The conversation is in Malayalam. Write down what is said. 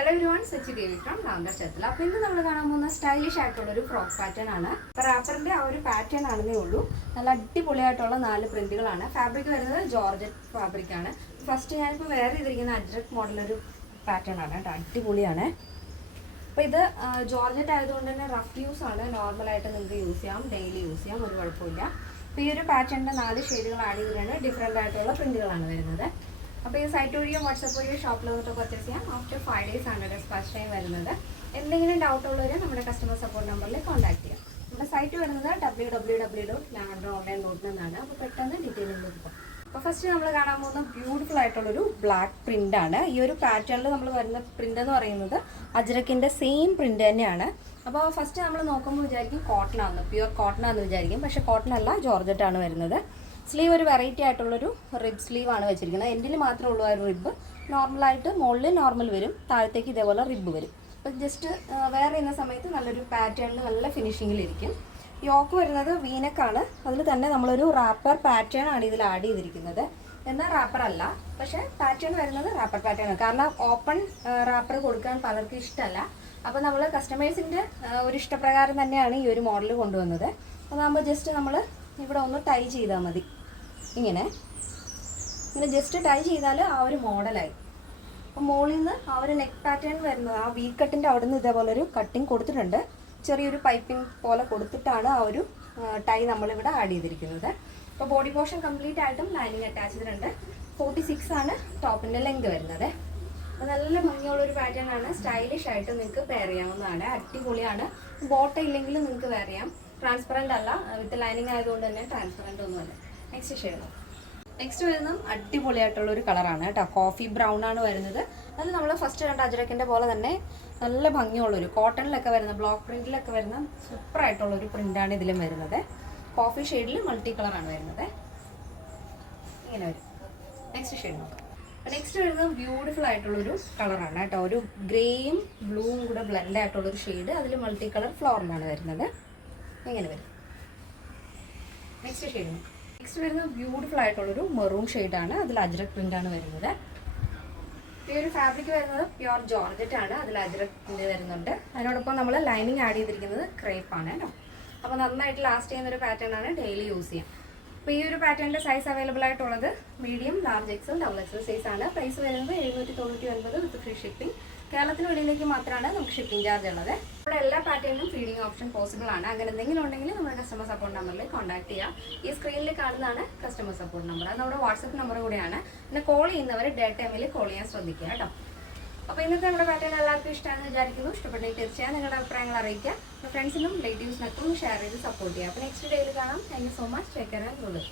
Hello everyone Sachi Devi from ലാന്തർശത്തിൽ അപ്പോൾ ഇന്ന് നമ്മൾ കാണാൻ പോകുന്ന സ്റ്റൈലിഷ് ആയിട്ടുള്ള ഒരു ഫ്രോക്ക് പാറ്റേൺ ആണ്. റാപ്പറിന്റെ ആ ഒരു പാറ്റേൺ ആണെന്നേ ഉള്ളൂ. നല്ല അടിപൊളിയായിട്ടുള്ള നാല് പ്രിന്റുകളാണ്. ഫാബ്രിക് വരുന്നത് ജോർജറ്റ് ഫാബ്രിക് ആണ്. ഫസ്റ്റ് ഞാനിപ്പോൾ വേറെ ചെയ്തിരിക്കുന്ന അജ്രക് ഒരു പാറ്റേൺ ആണ് കേട്ടോ. അടിപൊളിയാണ്. അപ്പോൾ ഇത് ജോർജറ്റ് ആയതുകൊണ്ട് തന്നെ റഫ് യൂസ് ആണ്. നോർമലായിട്ട് നിങ്ങൾക്ക് യൂസ് ചെയ്യാം. ഡെയിലി യൂസ് ചെയ്യാം. ഒരു കുഴപ്പമില്ല അപ്പോൾ ഈ ഒരു പാറ്റേണിന്റെ നാല് ഷെയ്ഡുകൾ ആഡ് ചെയ്തിട്ടാണ് ഡിഫറെന്റ് ആയിട്ടുള്ള പ്രിന്റുകളാണ് വരുന്നത്. അപ്പോൾ ഈ സൈറ്റ് വഴിയോ വാട്സപ്പ് വഴിയോ ഷോപ്പിൽ വന്നിട്ട് പർച്ചേസ് ചെയ്യാം. ആഫ്റ്റർ ഫൈവ് ഡേയ്സ് ആണ് ഡിസ്പാച്ച് ടൈം വരുന്നത്. എന്തെങ്കിലും ഡൗട്ട് ഉള്ളവരെ നമ്മുടെ കസ്റ്റമർ സപ്പോർട്ട് നമ്പറിൽ കോൺടാക്ട് ചെയ്യാം. നമ്മുടെ സൈറ്റ് വരുന്നത് W W W dot ലാൻഡ്രോ online dot നിന്നാണ്. അപ്പോൾ പെട്ടെന്ന് ഡീറ്റെയിലിംഗ് കിട്ടും അപ്പോൾ ഫസ്റ്റ് നമ്മൾ കാണാൻ പോകുന്ന ബ്യൂട്ടിഫുൾ ആയിട്ടുള്ളൊരു ബ്ലാക്ക് പ്രിന്റ് ആണ്. ഈ ഒരു പാറ്റേണിൽ നമ്മൾ വരുന്ന പ്രിന്റ് എന്ന് പറയുന്നത് അജ്രക്കിന്റെ സെയിം പ്രിന്റ് തന്നെയാണ്. അപ്പോൾ ഫസ്റ്റ് നമ്മൾ നോക്കുമ്പോൾ വിചാരിക്കും കോട്ടൺ ആണ് പ്യുവർ കോട്ടൺ ആണെന്ന് വിചാരിക്കും. പക്ഷേ കോട്ടൺ അല്ല ജോർജറ്റ് ആണ് വരുന്നത്. സ്ലീവ് ഒരു വെറൈറ്റി ആയിട്ടുള്ളൊരു റിബ് സ്ലീവ് ആണ് വെച്ചിരിക്കുന്നത്. എൻഡിൽ മാത്രമേ ഉള്ളൂ ആ ഒരു റിബ് നോർമലായിട്ട് മുകളിൽ നോർമൽ വരും താഴത്തേക്ക് ഇതേപോലെ റിബ് വരും. അപ്പം ജസ്റ്റ് വേറെ ചെയ്യുന്ന സമയത്ത് നല്ലൊരു പാറ്റേണിൽ നല്ല ഫിനിഷിങ്ങിലിരിക്കും യോക്ക് വരുന്നത് വീനക്കാണ് അതിൽ തന്നെ നമ്മളൊരു റാപ്പർ പാറ്റേൺ ആണ് ഇതിൽ ആഡ് ചെയ്തിരിക്കുന്നത്. എന്നാൽ റാപ്പർ അല്ല പക്ഷേ പാറ്റേൺ വരുന്നത് റാപ്പർ പാറ്റേൺ കാരണം ഓപ്പൺ റാപ്പർ കൊടുക്കാൻ പലർക്കും ഇഷ്ടമല്ല. അപ്പോൾ നമ്മൾ കസ്റ്റമേഴ്സിന്റെ ഒരു ഇഷ്ടപ്രകാരം തന്നെയാണ് ഈ ഒരു മോഡൽ കൊണ്ടുവന്നത്. അതാകുമ്പോൾ ജസ്റ്റ് നമ്മൾ ഇവിടെ ഒന്ന് ടൈ ചെയ്താൽ മതി. ഇങ്ങനെ. ഇങ്ങനെ ജസ്റ്റ് ടൈ ചെയ്താൽ ആ ഒരു മോഡലായി അപ്പോൾ മുകളിൽ നിന്ന് ആ ഒരു നെക്ക് പാറ്റേൺ വരുന്നത് ആ വി കട്ടിന്റെ അവിടെ നിന്ന് ഇതേപോലെ ഒരു കട്ടിങ് കൊടുത്തിട്ടുണ്ട്. ചെറിയൊരു പൈപ്പിംഗ് പോലെ കൊടുത്തിട്ടാണ് ആ ഒരു ടൈ നമ്മളിവിടെ ആഡ് ചെയ്തിരിക്കുന്നത്. അപ്പോൾ ബോഡി പോർഷൻ കംപ്ലീറ്റ് ആയിട്ടും ലൈനിങ് അറ്റാച്ച് ചെയ്തിട്ടുണ്ട്. ഫോർട്ടി സിക്സ് ആണ് ടോപ്പിന്റെ ലെങ്ത് വരുന്നത്. അപ്പോൾ നല്ല ഭംഗിയുള്ള ഒരു പാറ്റേൺ ആണ്. സ്റ്റൈലിഷ് ആയിട്ട് നിങ്ങൾക്ക് പെയർ ചെയ്യാവുന്നതാണ്. അടിപൊളിയാണ്. ബോട്ട ഇല്ലെങ്കിലും നിങ്ങൾക്ക് വെയർ ചെയ്യാം. ട്രാൻസ്പെറന്റ് അല്ല. വിത്ത് ലൈനിങ് ആയതുകൊണ്ട് തന്നെ ട്രാൻസ്പെറന്റ് ഒന്നുമല്ല. നെക്സ്റ്റ് ഷെയ്ഡ് നെക്സ്റ്റ് വരുന്നതും അടിപൊളിയായിട്ടുള്ള ഒരു കളറാണ് കേട്ടോ. കോഫി ബ്രൗൺ ആണ് വരുന്നത്. അത് നമ്മൾ ഫസ്റ്റ് കണ്ട അജരക്കിന്റെ പോലെ തന്നെ നല്ല ഭംഗിയുള്ളൊരു കോട്ടണിലൊക്കെ വരുന്ന ബ്ലോക്ക് പ്രിന്റിലൊക്കെ വരുന്ന സൂപ്പർ ആയിട്ടുള്ളൊരു പ്രിന്റാണ് ഇതിലും വരുന്നത്. കോഫി ഷെയ്ഡിൽ മൾട്ടി കളറാണ് വരുന്നത്. ഇങ്ങനെ വരും. നെക്സ്റ്റ് ഷെയ്ഡ് നോക്കാം. നെക്സ്റ്റ് വരുന്നത് ബ്യൂട്ടിഫുൾ ആയിട്ടുള്ളൊരു കളറാണ് കേട്ടോ. ഒരു ഗ്രേയും ബ്ലൂവും കൂടെ ബ്ലെൻഡ് ആയിട്ടുള്ളൊരു ഷെയ്ഡ് അതിൽ മൾട്ടി കളർ ഫ്ലോറിലാണ് വരുന്നത്. ഇങ്ങനെ വരും. നെക്സ്റ്റ് ഷെയ്ഡ് നെക്സ്റ്റ് വരുന്നത് ബ്യൂട്ടിഫുൾ ആയിട്ടുള്ളൊരു മെറൂൺ ആണ്. അതിൽ അജ്രക് പ്രിന്റ് ആണ് വരുന്നത്. ഈ ഒരു ഫാബ്രിക് വരുന്നത് പ്യുവർ ജോർജറ്റ് ആണ്. അതിൽ അജ്രക് പ്രിന്റ് വരുന്നുണ്ട്. അതിനോടൊപ്പം നമ്മൾ ലൈനിങ് ആഡ് ചെയ്തിരിക്കുന്നത് ക്രേപ്പ് ആണ് കേട്ടോ. അപ്പോൾ നന്നായിട്ട് ലാസ്റ്റ് ചെയ്യുന്ന ഒരു പാറ്റേൺ ആണ് ഡെയിലി യൂസ് ചെയ്യാം അപ്പോൾ ഈ ഒരു പാറ്റേണിന്റെ സൈസ് അവൈലബിൾ ആയിട്ടുള്ളത് medium large XL double XL size ആണ്. പ്രൈസ് വരുന്നത് എഴുന്നൂറ്റി തൊണ്ണൂറ്റി ഒൻപത് വിത്ത് ഫ്രീ ഷിപ്പിംഗ് കേരളത്തിന് വെളിയിലേക്ക് മാത്രമാണ് നമുക്ക് ഷിപ്പിംഗ് ചാർജ് ഉള്ളത്. ഇവിടെ എല്ലാ പാറ്റേണിലും ഫീഡിങ് ഓപ്ഷൻ പോസിബിൾ ആണ്. അങ്ങനെ എന്തെങ്കിലും ഉണ്ടെങ്കിൽ നമ്മുടെ കസ്റ്റമർ സപ്പോർട്ട് നമ്പറിൽ കോൺടാക്ട് ചെയ്യാം. ഈ സ്ക്രീനിൽ കാണുന്നതാണ് കസ്റ്റമർ സപ്പോർട്ട് നമ്പർ അത് നമ്മുടെ വാട്സപ്പ് നമ്പർ കൂടെയാണ്. പിന്നെ കോൾ ചെയ്യുന്നവർ ഡേ ടൈമിൽ കോൾ ചെയ്യാൻ ശ്രദ്ധിക്കുക കേട്ടോ. അപ്പോൾ ഇന്നത്തെ നമ്മുടെ പാറ്റേൺ എല്ലാവർക്കും ഇഷ്ടമാണെന്ന് വിചാരിക്കുന്നു. ഇഷ്ടപ്പെട്ടെങ്കിൽ തീർച്ചയായും നിങ്ങളുടെ അഭിപ്രായങ്ങൾ അറിയിക്കുക. ഫ്രണ്ട്സിനും റിലേറ്റീവ്സിനൊക്കെ ഷെയർ ചെയ്ത് സപ്പോർട്ട് ചെയ്യുക. അപ്പോൾ നെക്സ്റ്റ് ഡേയിൽ കാണാം. Thank so much take care and good